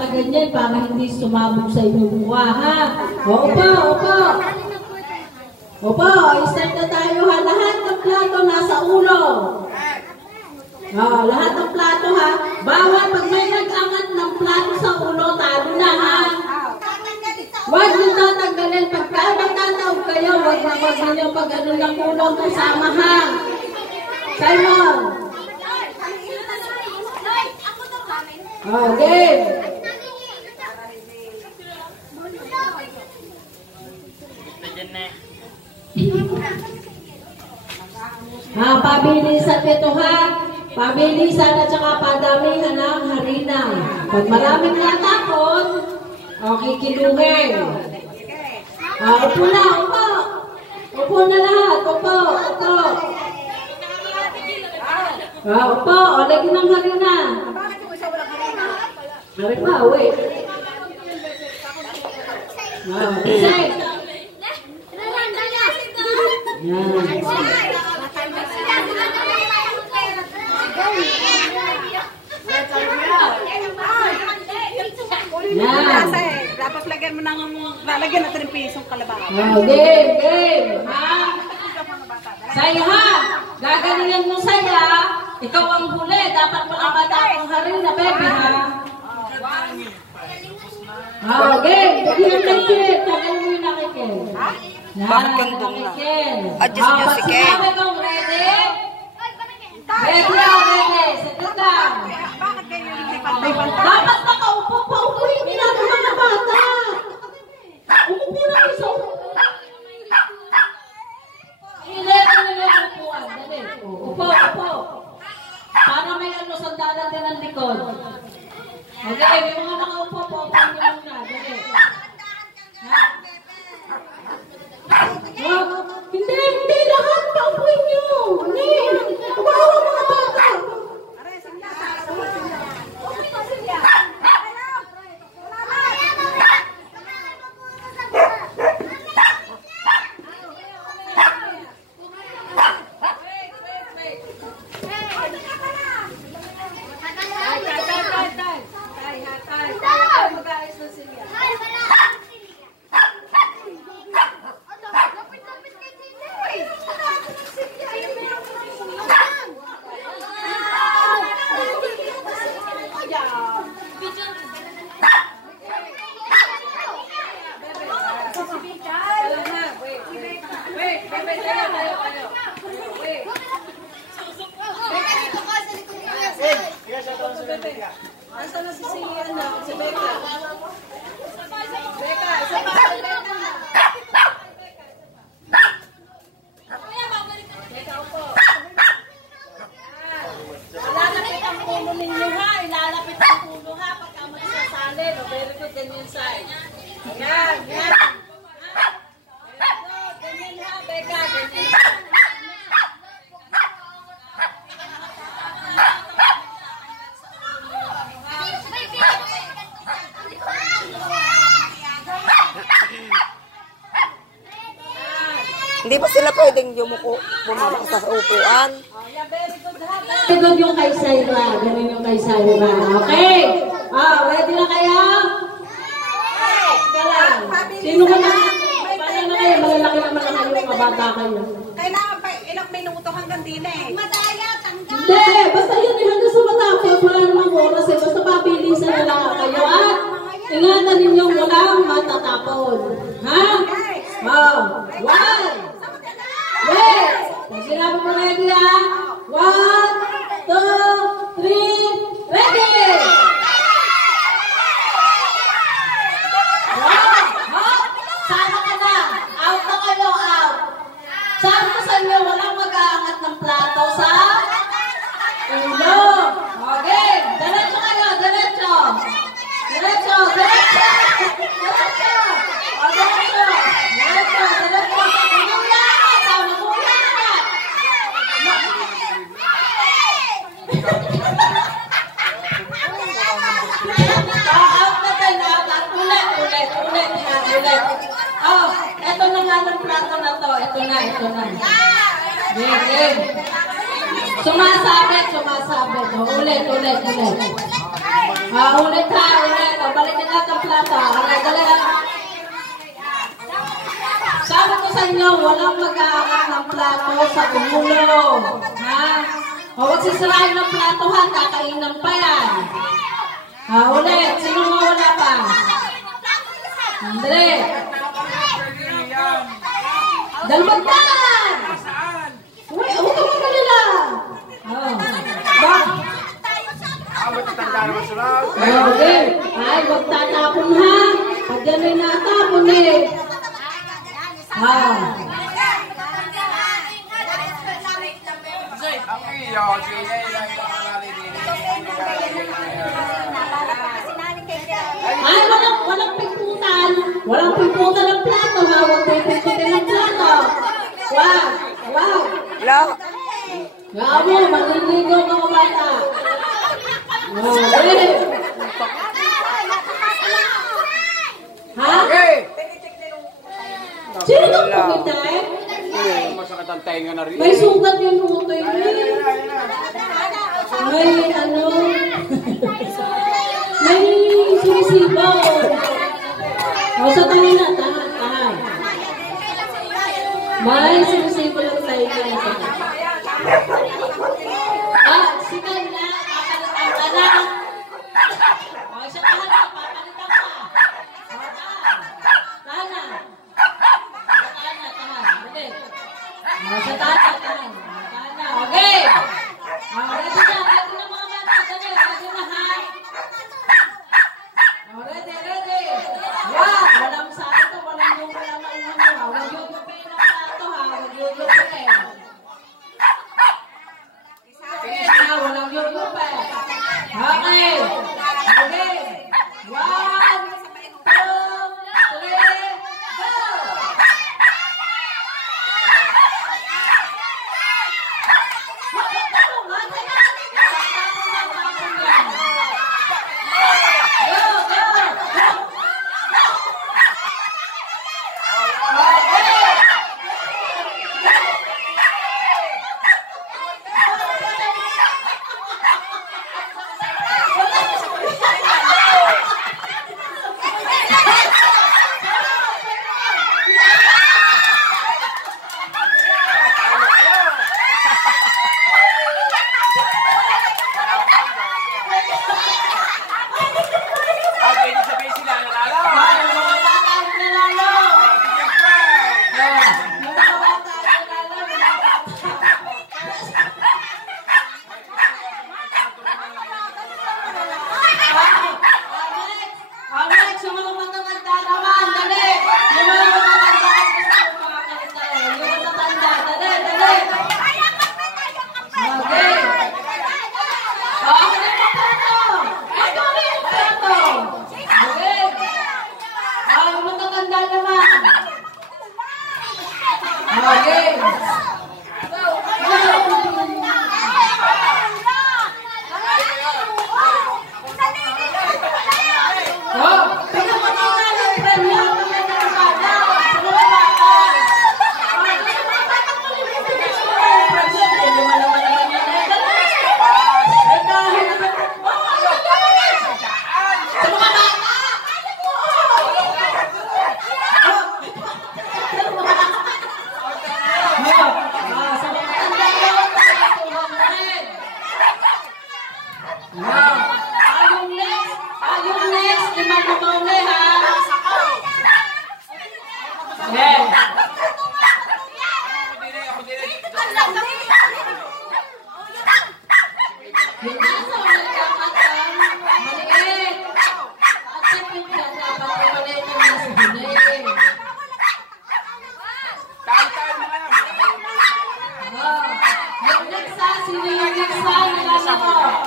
nakaganyan para hindi sumabog sa inyong mukha, ha? Opo, opo. Opo, start na tayo, ha? Lahat ng plato nasa ulo. Lahat ng plato, ha? Bawal pag may nag-angat ng plato sa ulo, talo na, ha? Huwag nyo tatanggalin. Pagka magtataog kayo, huwag nyo pag ano ng ulong kasama, ha? Simon. Game. Pabilisan ito, ha? Pabilisan at saka padamihan ng harina. Pag maraming natapon, kikilungin. Upo na, upo. Upo na lahat, upo, upo. Upo, lagyan ng harina. Harina, wait. Isay. Dapat lagyan mo ng lalagyan natin ng pisong kalabaw. Game, ha? Saya, ha? Gagalingan mo saya. Ikaw ang huli. Dapat makabata ang harina, baby, ha? Game. Bigyan kay Ken. Tagal mo yung nakikin. Bakit gandong na? Adjust nyo si Ken. Ready? Ready, ready. Saglit lang. Bakit kayo hindi pantay-pantay? Dapat nakaupo pa. Upuin nila ng mga bata. Umupo na iso. Ileto nila yung upuan. Dali. Upo, upo. Para may sandalan din ang likod. Okay, may mga nakaupo po. Upuan nyo muna. Dali. Hindi lahat. Paupuin nyo. Hindi. Upawa mga bata. Nasaan na si si Becca? Becca, isa pa si Becca. Becca, upo. Ilalapit ang puno ninyo, ha? Ilalapit ang puno, ha? Pagka magsasali, no? Very good, ganyan side. Yan, yan. Very good, ganyan, ha? Becca, ganyan. Hindi ba sila pwedeng yumuko, bumaba sa upuan? Very good yung kay Syra. Ganun yung kay Syra. Okay? Ready na kayo? Sino ka na? Paano na kayo? Malalaki naman na kayo. Kabata kayo. Kailangan pa, ilang minuto hanggang din eh. Madaya, tanggal. Hindi. Basta yun hanggang sa matapos. Wala namang oras eh. Basta pabilisan na lang kayo. At ingatan ninyong walang matatapon. Ha? One. Wait! Pag sinabi mo ready, ha? 1, 2, 3, ready! Sana ka na! Out na kayo, out! Sabi ko sa inyo, walang mag-aangat ng plato sa ulo. Okay, diretso kayo, diretso! Diretso, diretso! Diretso! Diretso! Diretso, diretso! Ito na nga ng plato na to. Ito na. Game. Sumasabit. Ulit. Ulit ha, ulit. sa inyo, walang mag-aangat ng plato sa ulo. Ha? O, huwag sisirain ng plato ha, kakainan pa yan. Ha, ulit. Sino mawala pa? Andre. Dalbagtan! Uy, huwag ka magalala. Okay. Ay, huwag tatapon ha. Pag yan ay natapon eh. Ha. Ay, walang pimputan. Walang pimputan ng plato ha. Huwag pimputan ng plato. Wag. Wag. Hello? Gabo, maliligo mga bata. Okay. Ha? Sino itong pumitay? May sugat yung utoy niya. May ano? May sumisibaw. O, sa tayo na. Tahan. May sumisibaw yung tayo na. Si Kayla, papalitan ka na. O, siya tahan na, papalitan ka. Tahan na. Okay. Sa tahan na. Okay. Ready na mga bata. Ready na ha. Ready. Wow, walang sato, walang yung walang. Huwag yung gupin ng plato ha. Huwag yung gupin. Walang yung gupin. Okay. Okay. 1, 2, 3, go!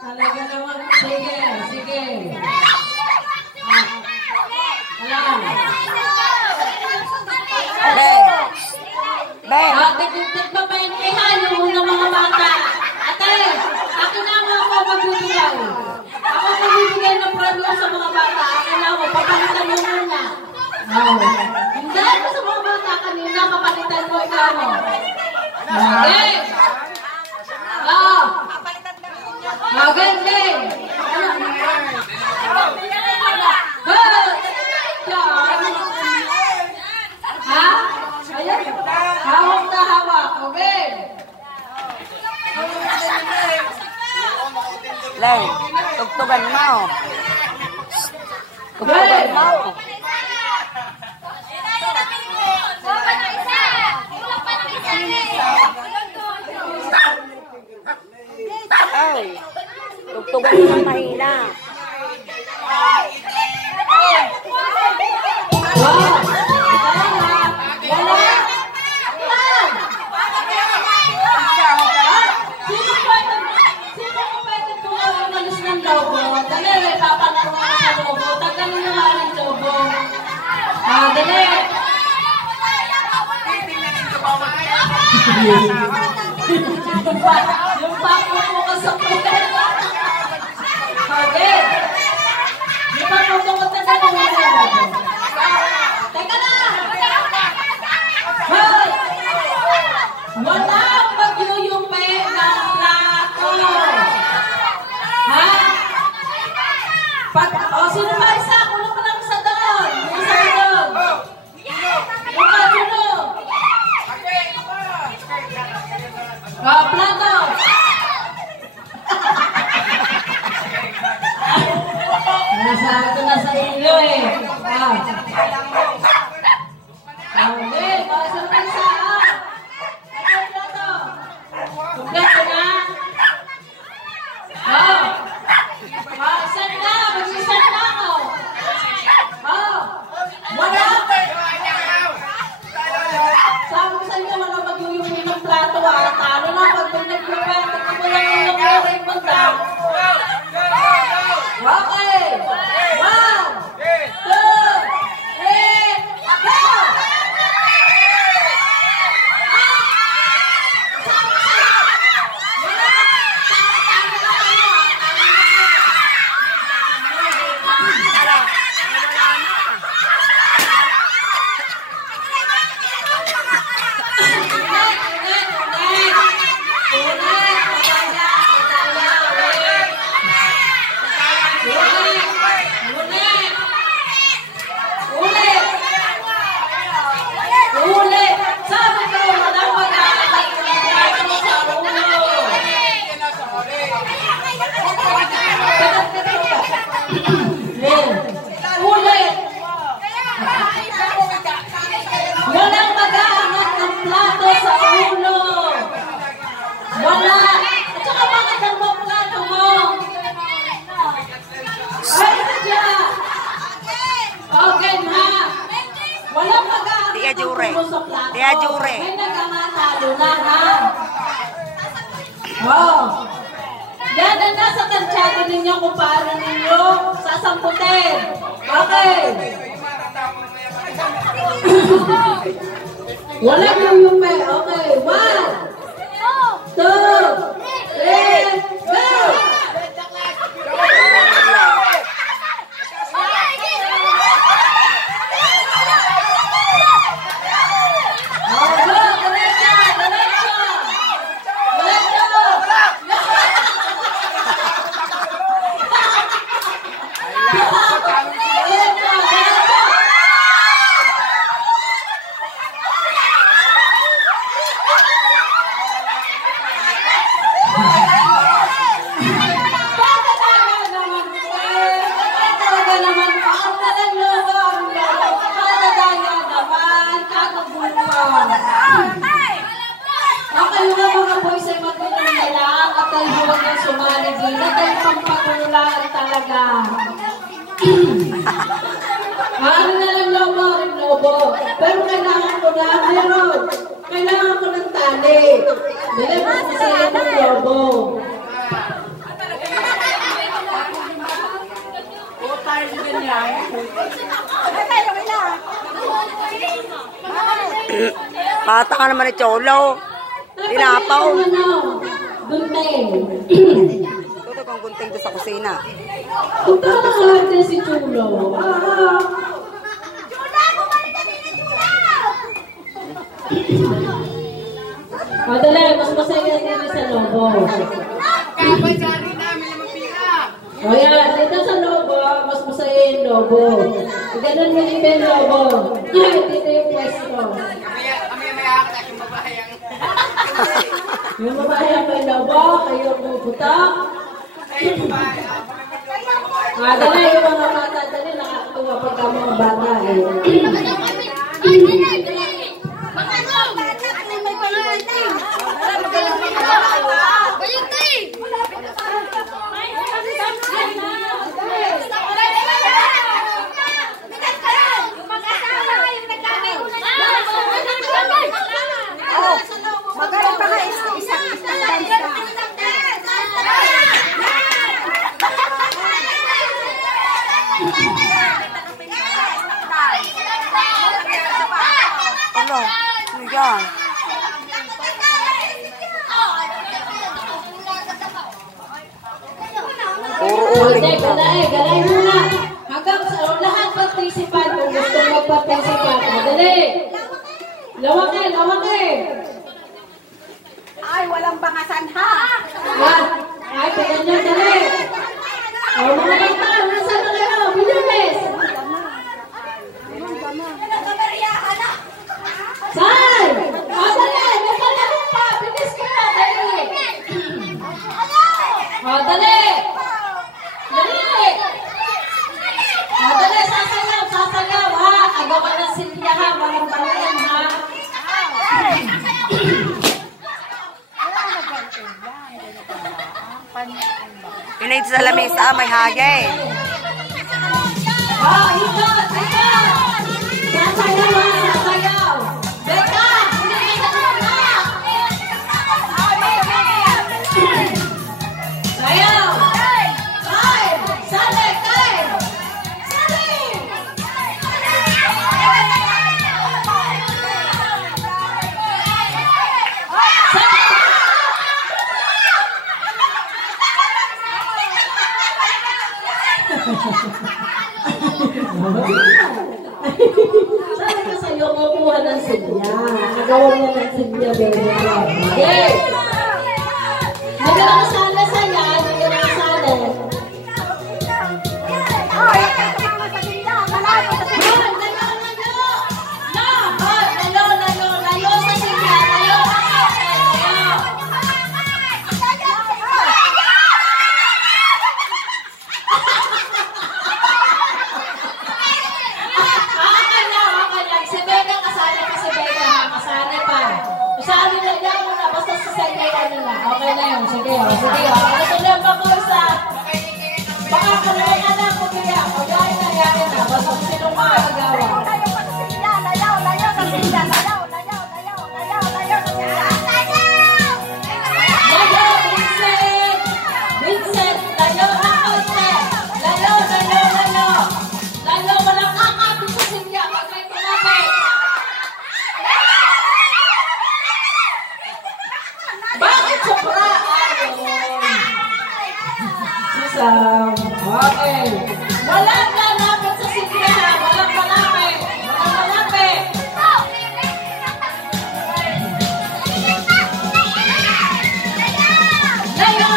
Talaga naman. Sige, sige. Len, tugtugan mo. Tugtugan mo. Ay, tugtugan mo ng mahina. Yung papo mo ka sa puti. Okay. Yung papo mo ka sa puti. Teka na. Hoy. Walang magyuyupi ng plato. Ha? Sino ba isa? Kulong ka lang isa doon. Isa doon. Sino? Plato! Nasabi ko na sa inyo eh. Okay, pasok na isa. Ito, plato. Kompleto na. Set na. Mag-set na ako. Wala. Sabi ko sa inyo, wala mag-uyumi ng plato. Talo na, pag pinag-prepare, nagkakulang yung oring punta. Okay. 1, 2, 3, go! Walang mag-aangat ng plato sa ulo. Wala. At saka bakit ang mga plato mo? Ay, sadya. Okay, ha? Walang mag-aangat ng ulo sa plato. May nag-angatalo na, ha? Yan ang nasa tansyado ninyo kung paano ninyo sasamputin. Okay. Wala yung may. Okay. 1, 2, 3, go! Okay nga mga boys ay magpinagdalaan at ay huwag ng sumaligin at ay pampatulaan talaga. Ano na lang lobo rin lobo. Pero kailangan ko na, meron. Kailangan ko ng tali. Dali mo kasi ng lobo. O tayo sa ganyan. Pata ka naman ni Cholo. Pinapaw. Gunting. Ito kong gunting doon sa kusina. Ito na lahat din si Chulo. Chula! Bumalik ka din na Chula! Madali, mas masaya din sa lobo. Kapag sari namin na mapira. O yan, dito sa lobo, mas masaya yung lobo. Ganun mo dito yung lobo. Dito yung pwesto. May akak yung babayang. Yung babae ang may lobo, kayo puputok. Dali, yung mga bata, dali, nakakatuwa pagka mga bata eh. Magaling pa nga isang dance ka. Ano? Ano yan? Puro uling. Hindi, galay muna. Hanggang sa lahat participant kung gusto mag-participate. Dali. Lawak eh. Ay, walang bangasan ha. Ay, paganyan, dali. O, mga bata, nasa na kayo? Bilis. Saan? Dali, may panahon pa. Bilis ka na, dali. Dali. Dali, sasayaw, ha? Agawan ng Silvia, ha? Walang balikan, ha? Inay sa lamesa, may hagay. Ikot! Sasayaw! Beka! Hindi ka na! Sayaw! Kain! Sali! Kain! Sali! Sabi ko sa'yo, makuha ng Silvia. Nagawa niya ng Silvia, baby. Okay! Nagkakasala sa'ya, nagkakasala. Layo sa Silvia, layo. Si Beka kasali pa, kasali pa. Kasali na niya muna, basta sasayawan nila. Okay na yun, sige. Ito na yung bakusa. Baka kanayan na kung kaya, pag-ayari na, basta kung sinong makakagawa. Layo, Vincent, layo na konti. Layo. Layo, walang kakapit sa Silvia, pag may kumapit. Bakit sobra? Sisam. Okay. Walang lalapit sa Silvia. Walang malapit. Layo.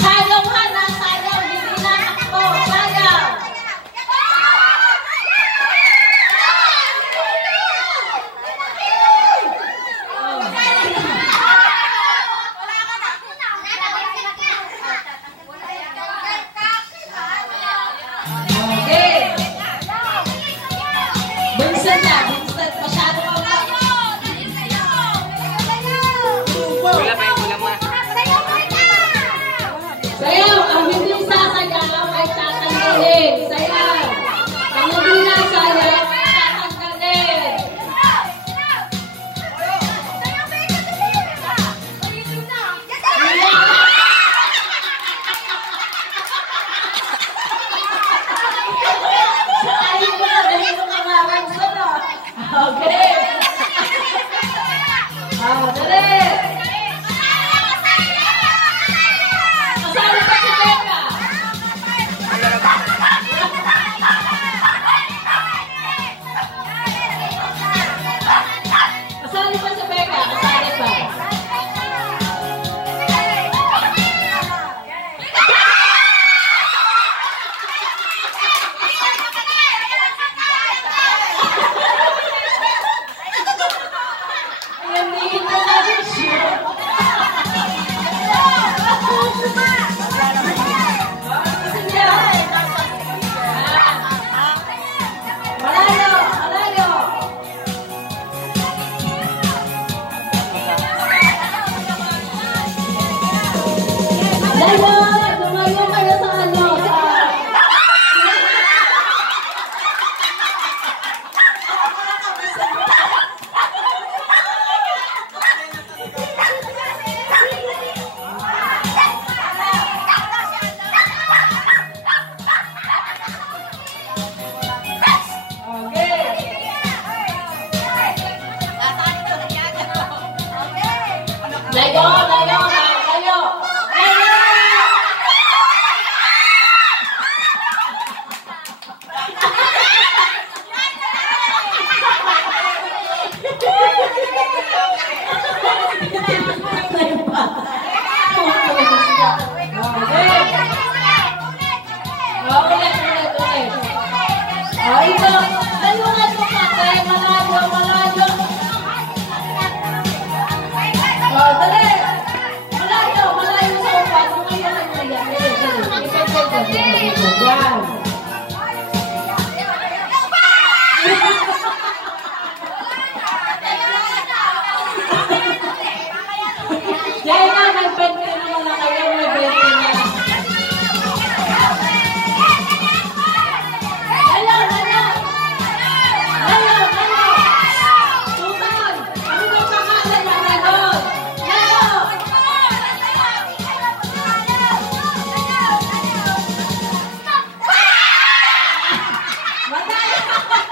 Sayaw, Hana. Sayaw. Hindi na ako. Sayaw. Okay. Vincent, masyado ka ba? magiging television. Malayo, malayo. Layo, lumayo kayo sa ano, sa... Layo, layo, layo.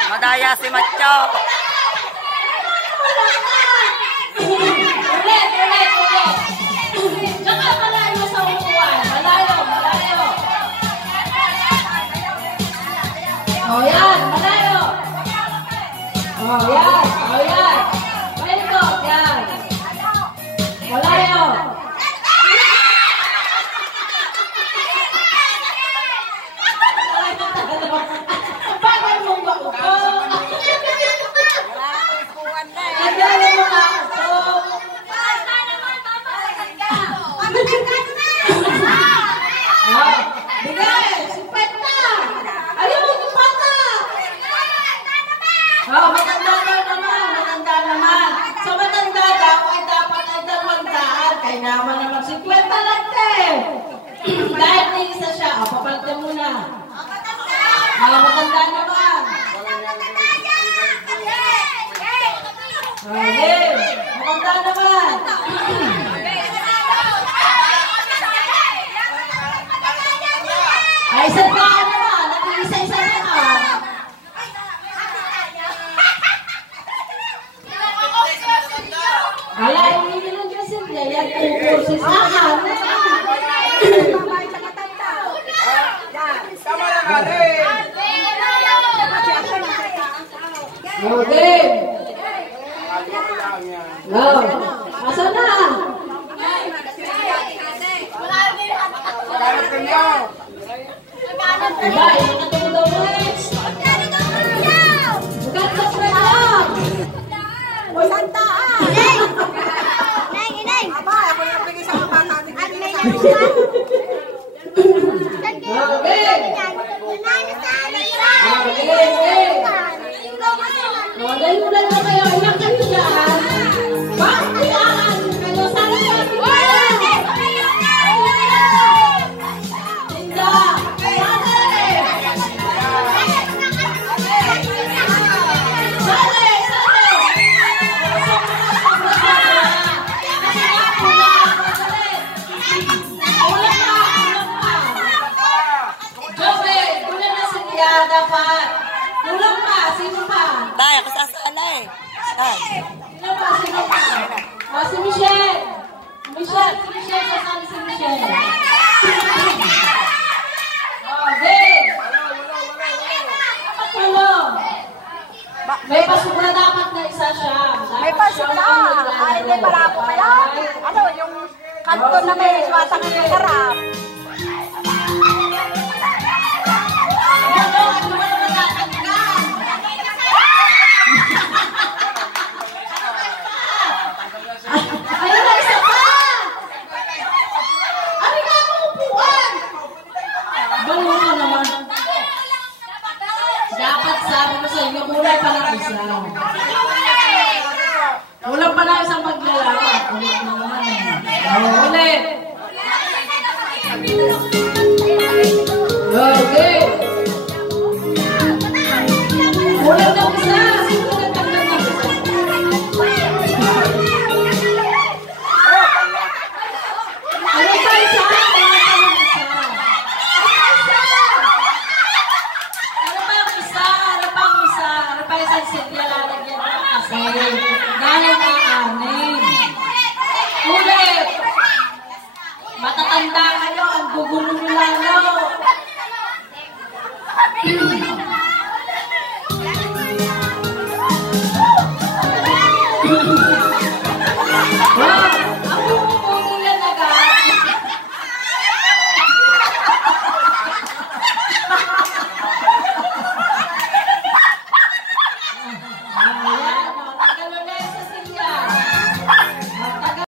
Madaya si Macho. Ulit. Tsaka malayo sa upuan. Malayo. O yan, malayo. O yan. Very good, yan. Malayo. Bakit mong baupo? Nagdala mo nga ako. Bigay, sipet na. Ayaw mo yung bata. Maganda naman. Sa matanda daw ay dapat ay magdaan. Kaya naman naman 50 lang dahil na isa siya. Papalitan mo na. Maganda naman. Okay. Maganda naman. Ay, isa ka naman. Nag-isa-isa naman. Ala, hindi nyo kasi yan kung kursis na Okay. Wow. Asa na? Diba, yung katulog daw mo eh. Bukan ka spread lang. Santaan! Inay! Aba, ako yung nagbigay sa mga bata natin. At may Dahil-dahil na kayo, ilang kayo dyan. Bakit aan kayo? Sana kayo. Tinda. Dapat. Kulang pa. Sino pa? Dahil ako sasala eh. Sino pa? Si Michelle. Si Michelle. Sasali si Michelle. Okay. May pasok na dapat na isa siya. May pasok na. Ay, hindi pala ako kaya. Ano, yung kanto na may swatang ng harap. Oh,